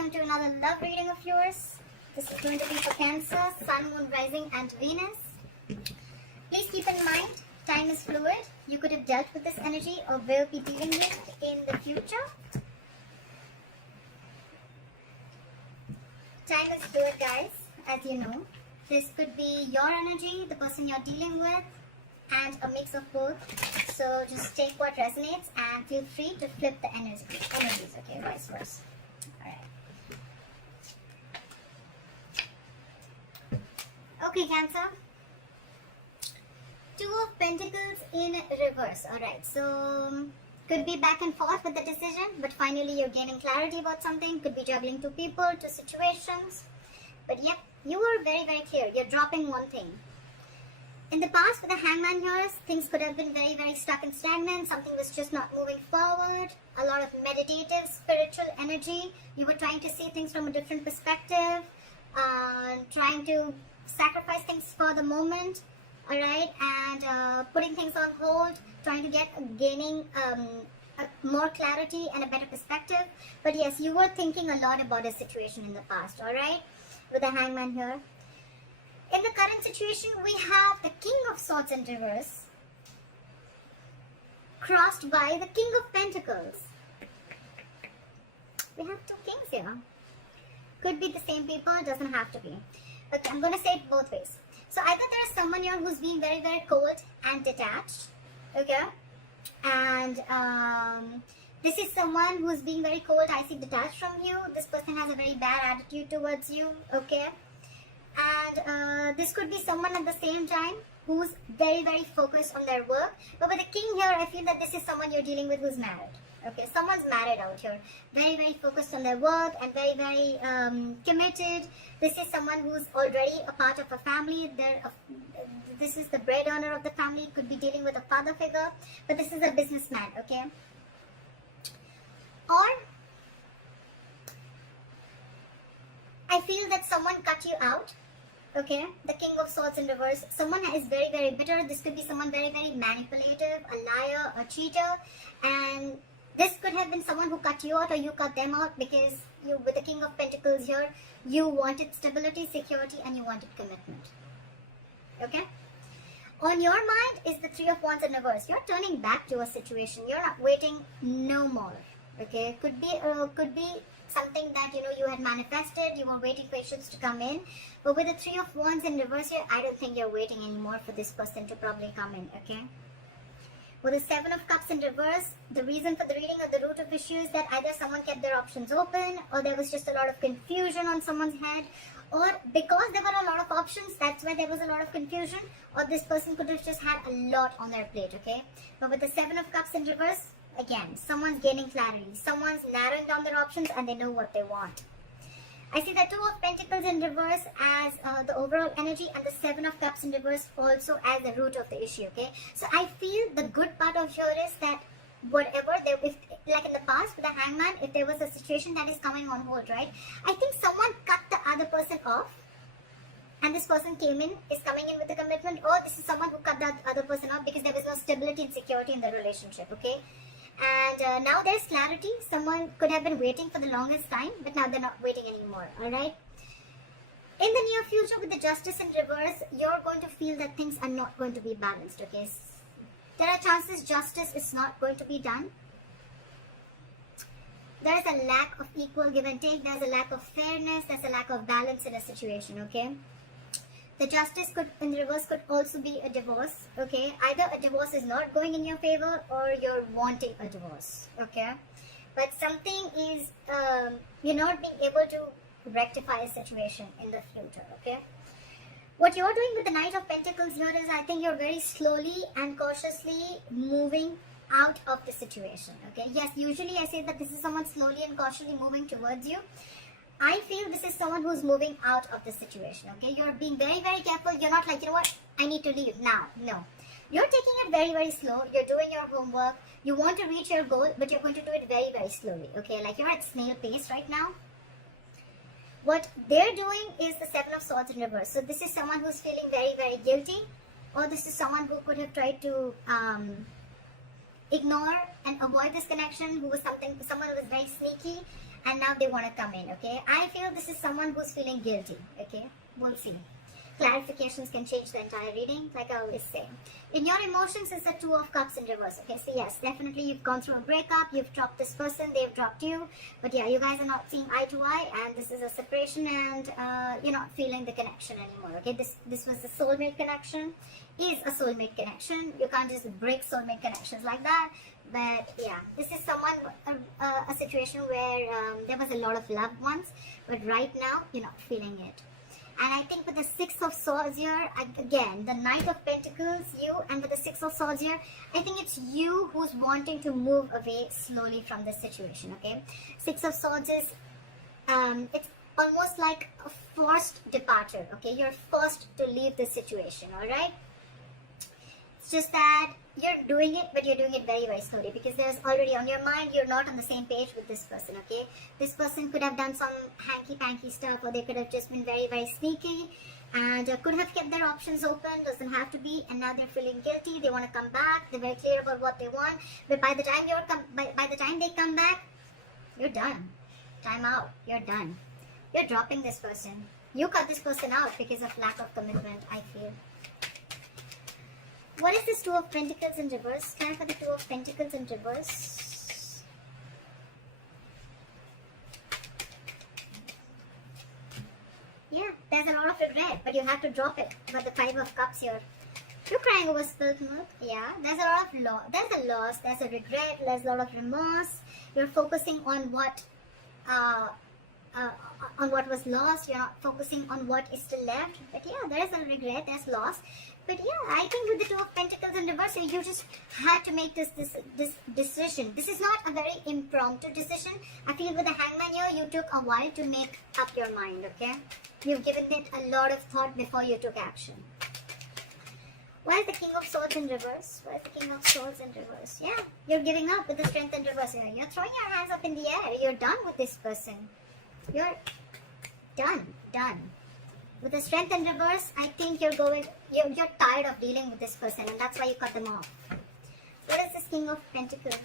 welcome to another love reading of yours. This is going to be for Cancer, Sun, Moon, Rising and Venus. Please keep in mind, time is fluid. You could have dealt with this energy or will be dealing with in the future. Time is fluid, guys, as you know. This could be your energy, the person you're dealing with, and a mix of both. So just take what resonates and feel free to flip the energies, okay, vice versa. Alright. Okay, Cancer. Two of Pentacles in reverse. Alright, so could be back and forth with the decision, but finally you're gaining clarity about something. Could be juggling two people, two situations. But yep, you were very, very clear. You're dropping one thing. In the past, with the Hangman here, things could have been very, very stuck and stagnant. Something was just not moving forward. A lot of meditative, spiritual energy. You were trying to see things from a different perspective. Trying to sacrifice things for the moment. Alright, and putting things on hold. Trying to gaining more clarity and a better perspective. But yes, you were thinking a lot about a situation in the past. Alright, with the Hangman here. In the current situation, we have the King of Swords in reverse, crossed by the King of Pentacles. We have two kings here. Could be the same people, doesn't have to be. Okay, I'm going to say it both ways. So either there is someone here who's being very, very cold and detached. Okay. And this is someone who's being very cold, icy, detached from you. This person has a very bad attitude towards you. Okay. And this could be someone at the same time who's very, very focused on their work. But with the king here, I feel that this is someone you're dealing with who's married. Okay, someone's married out here. Very, very focused on their work and very, very committed. This is someone who's already a part of a family. This is the bread earner of the family. Could be dealing with a father figure. But this is a businessman, okay? Or I feel that someone cut you out. Okay, the King of Swords in reverse. Someone is very, very bitter. This could be someone very, very manipulative, a liar, a cheater. And this could have been someone who cut you out or you cut them out because you, with the King of Pentacles here, you wanted stability, security, and you wanted commitment. Okay? On your mind is the Three of Wands in reverse. You're turning back to a situation. You're not waiting no more. Okay? Could be something that you had manifested. You were waiting for issues to come in. But with the Three of Wands in reverse here, I don't think you're waiting anymore for this person to probably come in. Okay? With the Seven of Cups in reverse, the reason for the reading or the root of issue is that either someone kept their options open, or there was just a lot of confusion on someone's head, or because there were a lot of options, that's why there was a lot of confusion, or this person could have just had a lot on their plate, okay? But with the Seven of Cups in reverse, again, someone's gaining clarity, someone's narrowing down their options and they know what they want. I see the Two of Pentacles in reverse as the overall energy and the Seven of Cups in reverse also as the root of the issue, okay? So I feel the good part of here is that whatever, if like in the past with the Hangman, if there was a situation that is coming on hold, right? I think someone cut the other person off and this person came in, is coming in with a commitment, or this is someone who cut the other person off because there was no stability and security in the relationship, okay? And now there's clarity. Someone could have been waiting for the longest time, but now they're not waiting anymore, alright? In the near future, with the Justice in reverse, you're going to feel that things are not going to be balanced, okay? There are chances justice is not going to be done. There is a lack of equal give and take. There's a lack of fairness. There's a lack of balance in a situation, okay? The Justice in reverse could also be a divorce, okay? Either a divorce is not going in your favor or you're wanting a divorce, okay? But something is, you're not being able to rectify a situation in the future, okay? What you're doing with the Knight of Pentacles here is, I think you're very slowly and cautiously moving out of the situation, okay? Yes, usually I say that this is someone slowly and cautiously moving towards you. I feel this is someone who's moving out of the situation, okay? You're being very, very careful. You're not like, you know what, I need to leave now. No. You're taking it very, very slow. You're doing your homework. You want to reach your goal, but you're going to do it very, very slowly, okay? Like you're at snail pace right now. What they're doing is the Seven of Swords in reverse. So this is someone who's feeling very, very guilty, or this is someone who could have tried to ignore and avoid this connection, someone who was very sneaky and now they want to come in, okay? I feel this is someone who's feeling guilty, okay? We'll see. Clarifications can change the entire reading, like I always say. In your emotions is the Two of Cups in reverse, okay? So yes, definitely you've gone through a breakup, you've dropped this person, they've dropped you. But yeah, you guys are not seeing eye to eye, and this is a separation, and you're not feeling the connection anymore, okay? This was the soulmate connection, is a soulmate connection. You can't just break soulmate connections like that. But yeah, this is someone, a situation where there was a lot of love once, but right now you're not feeling it. And I think with the Six of Swords here, again, the Knight of Pentacles, you, and with the Six of Swords here, I think it's you who's wanting to move away slowly from this situation, okay? Six of Swords is, it's almost like a forced departure, okay? You're forced to leave this situation, alright? It's just that you're doing it, but you're doing it very, very slowly, because there's already on your mind, you're not on the same page with this person, okay? This person could have done some hanky-panky stuff, or they could have just been very, very sneaky, and could have kept their options open, doesn't have to be, and now they're feeling guilty, they want to come back, they're very clear about what they want, but by the time by the time they come back, you're done. Time out, you're done. You're dropping this person. You cut this person out because of lack of commitment, I feel. What is this Two of Pentacles in reverse? Can I put the Two of Pentacles in reverse? Yeah, there's a lot of regret, but you have to drop it. But the Five of Cups here. You're crying over spilled milk. Yeah, there's a lot of there's a loss, there's a regret, there's a lot of remorse. You're focusing on what was lost. You're not focusing on what is still left. But yeah, there is a regret, there's loss. But yeah, I think with the Two of Pentacles in reverse, you just had to make this decision. This is not a very impromptu decision. I feel with the Hangman here, you took a while to make up your mind, okay? You've given it a lot of thought before you took action. Why is the King of Swords in reverse? Why is the King of Swords in reverse? Yeah, you're giving up with the Strength in reverse here. You're throwing your hands up in the air. You're done with this person. You're done. With the Strength in reverse, I think you're tired of dealing with this person, and that's why you cut them off. What is this King of Pentacles?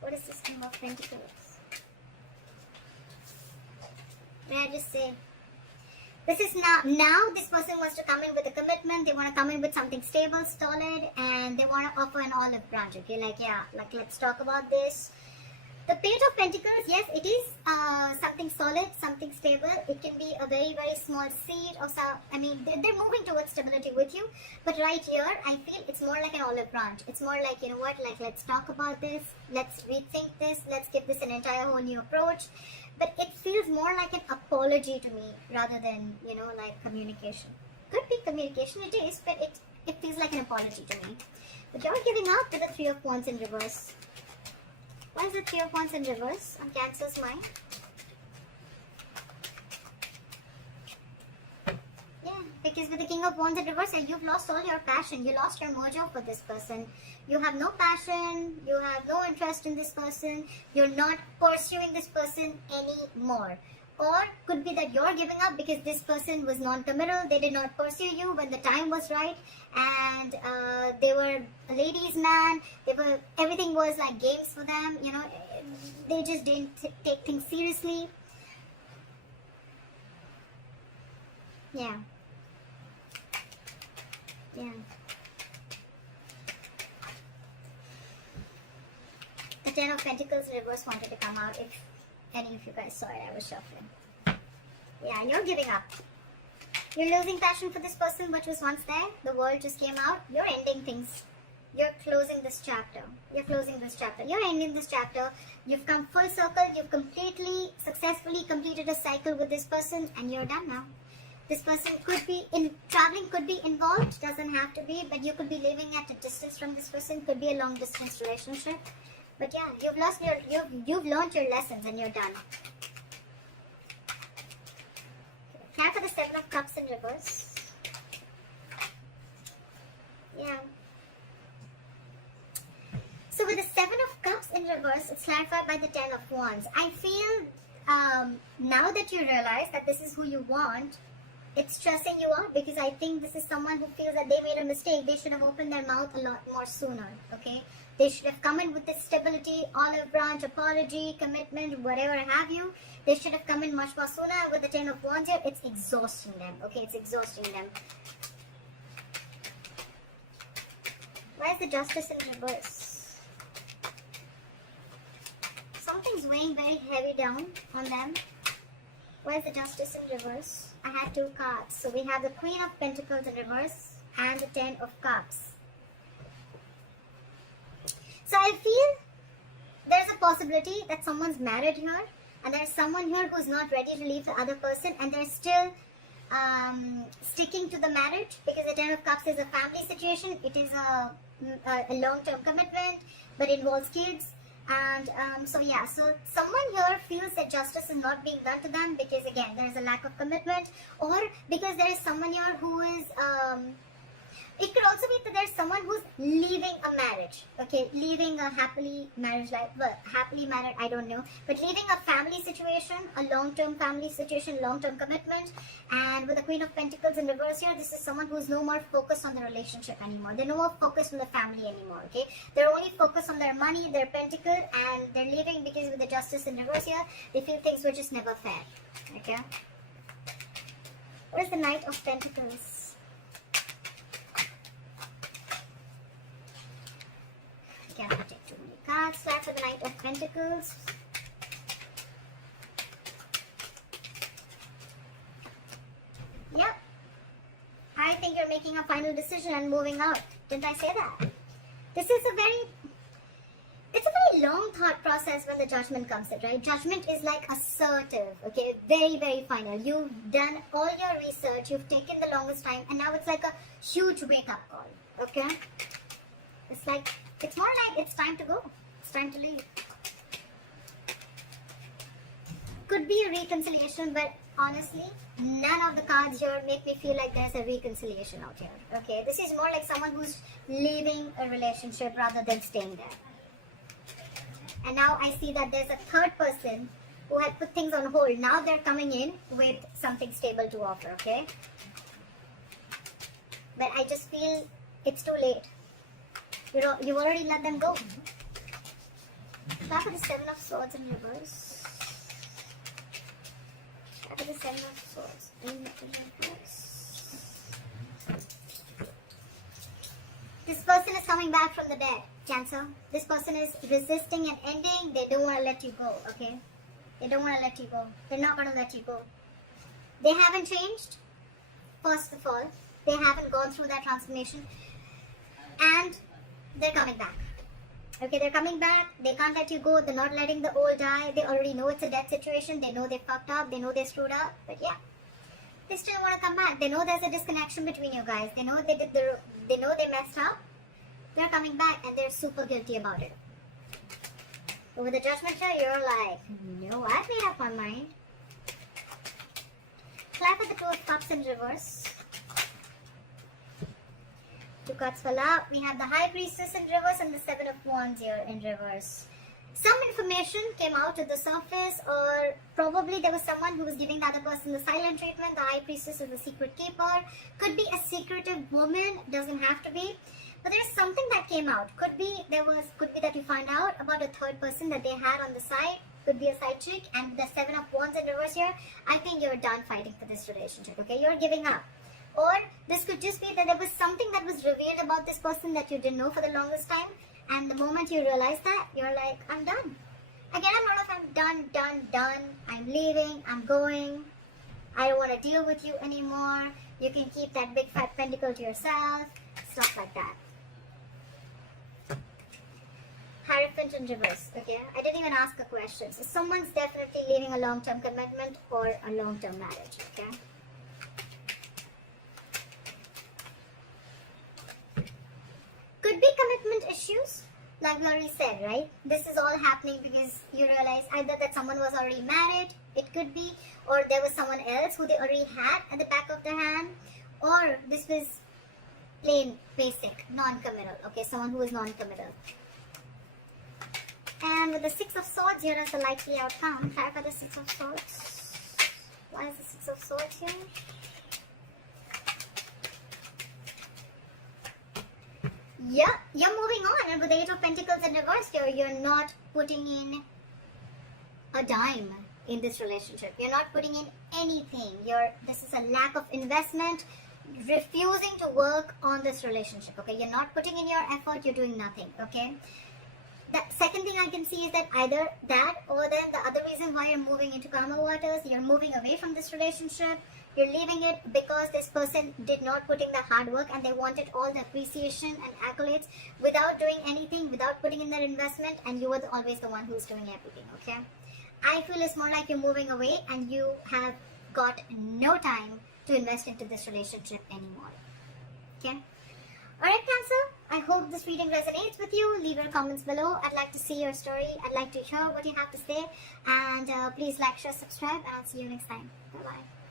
What is this King of Pentacles? May I just say, this is now this person wants to come in with a commitment. They want to come in with something stable, solid, and they want to offer an olive branch, okay? Like, yeah, like, let's talk about this. The Page of Pentacles, yes, it is something solid, something stable. It can be a very, very small seed or some, I mean, they're moving towards stability with you. But right here, I feel it's more like an olive branch. It's more like, you know what, like, let's talk about this. Let's rethink this. Let's give this an entire whole new approach. But it feels more like an apology to me rather than, you know, like communication. Could be communication, it is, but it feels like an apology to me. But you're giving up with the Three of Wands in reverse. Why is the Three of Wands in reverse on Cancer's mind? Yeah, because with the King of Wands in reverse, you've lost all your passion. You lost your mojo for this person. You have no passion. You have no interest in this person. You're not pursuing this person anymore. Or could be that you're giving up because this person was non-committal. They did not pursue you when the time was right, and they were a ladies' man. Everything was like games for them. You know, they just didn't take things seriously. Yeah. The Ten of Pentacles reverse wanted to come out. If any of you guys saw it, I was shuffling. Yeah, you're giving up. You're losing passion for this person which was once there. The world just came out. You're ending things. You're closing this chapter. You're ending this chapter. You've come full circle. You've successfully completed a cycle with this person, and you're done now. This person could be traveling, could be involved, doesn't have to be, but you could be living at a distance from this person, could be a long distance relationship. But yeah, you've learned your lessons and you're done. Now for the Seven of Cups in reverse. Yeah. So with the Seven of Cups in reverse, it's clarified by the Ten of Wands. I feel now that you realize that this is who you want, it's stressing you out, because I think this is someone who feels that they made a mistake. They should have opened their mouth a lot more sooner, okay? They should have come in with this stability, olive branch, apology, commitment, whatever have you. They should have come in much more sooner. With the 10 of Wands here, it's exhausting them. Okay, it's exhausting them. Why is the Justice in reverse? Something's weighing very heavy down on them. Why is the Justice in reverse? I had 2 cards. So we have the Queen of Pentacles in reverse and the 10 of Cups. So I feel there's a possibility that someone's married here and there's someone here who's not ready to leave the other person and they're still sticking to the marriage, because the 10 of Cups is a family situation. It is a long-term commitment, but involves kids. And so someone here feels that justice is not being done to them because, again, there is a lack of commitment, or because there is someone here who is it could also be that there's someone who's leaving a marriage, okay, leaving a happily marriage life, well, happily married, I don't know, but leaving a family situation, a long-term family situation, long-term commitment. And with the Queen of Pentacles in reverse here, this is someone who's no more focused on the relationship anymore. They're no more focused on the family anymore, okay? They're only focused on their money, their pentacle, and they're leaving because with the Justice in reverse here, they feel things were just never fair, okay? What is the Knight of Pentacles? I can't take too many cards. That's for the Knight of Pentacles. Yep. I think you're making a final decision and moving out. Didn't I say that? This is it's a very long thought process when the Judgment comes in, right? Judgment is like assertive, okay? Very, very final. You've done all your research, you've taken the longest time, and now it's like a huge wake-up call, okay? It's more like it's time to go. It's time to leave. Could be a reconciliation, but honestly, none of the cards here make me feel like there's a reconciliation out here. Okay, this is more like someone who's leaving a relationship rather than staying there. And now I see that there's a third person who had put things on hold. Now they're coming in with something stable to offer, okay? But I just feel it's too late. You've already let them go. Back with the 7 of Swords in reverse. Back with the 7 of Swords in reverse. This person is coming back from the dead, Cancer. This person is resisting and ending. They don't want to let you go, okay? They don't want to let you go. They're not going to let you go. They haven't changed, first of all. They haven't gone through that transformation. And they're coming back. Okay, they're coming back. They can't let you go. They're not letting the old die. They already know it's a death situation. They know they fucked up. They know they screwed up. But yeah, they still want to come back. They know there's a disconnection between you guys. They know they know they messed up. They're coming back and they're super guilty about it. But with the Judgment here, you're like, no, I've made up my mind. Clap with the 2 of Cups in reverse. 2 cards fell out. We have the High Priestess in reverse and the 7 of Wands here in reverse. Some information came out to the surface, or probably there was someone who was giving the other person the silent treatment. The High Priestess is the secret keeper. Could be a secretive woman, doesn't have to be. But there's something that came out. Could be that you find out about a third person that they had on the side. Could be a side chick. And the 7 of Wands in reverse here, I think you're done fighting for this relationship, okay? You're giving up. Or this could just be that there was something that was revealed about this person that you didn't know for the longest time, and the moment you realize that, you're like, I'm done. Again, I'm not if I'm done. I'm leaving, I'm going. I don't want to deal with you anymore. You can keep that big fat pentacle to yourself. Stuff like that. Hierophant in reverse, okay? I didn't even ask a question. So someone's definitely leaving a long-term commitment or a long-term marriage, okay? Could be commitment issues, like we already said, right? This is all happening because you realize either that someone was already married, it could be, or there was someone else who they already had at the back of their hand, or this was plain, basic, non-committal, okay? Someone who is non-committal. And with the 6 of Swords here as the likely outcome, clarify the 6 of Swords. Why is the 6 of Swords here? Yeah, you're moving on, and with the Eight of Pentacles in reverse here, you're not putting in a dime in this relationship. You're not putting in anything. This is a lack of investment, refusing to work on this relationship. Okay, you're not putting in your effort, you're doing nothing. Okay, the second thing I can see is that either that, or then the other reason why you're moving into karma waters, you're moving away from this relationship. You're leaving it because this person did not put in the hard work, and they wanted all the appreciation and accolades without doing anything, without putting in their investment, and you were always the one who's doing everything. Okay, I feel it's more like you're moving away and you have got no time to invest into this relationship anymore. Okay. Alright, Cancer, I hope this reading resonates with you. Leave your comments below. I'd like to see your story. I'd like to hear what you have to say. And please like, share, subscribe, and I'll see you next time. Bye-bye.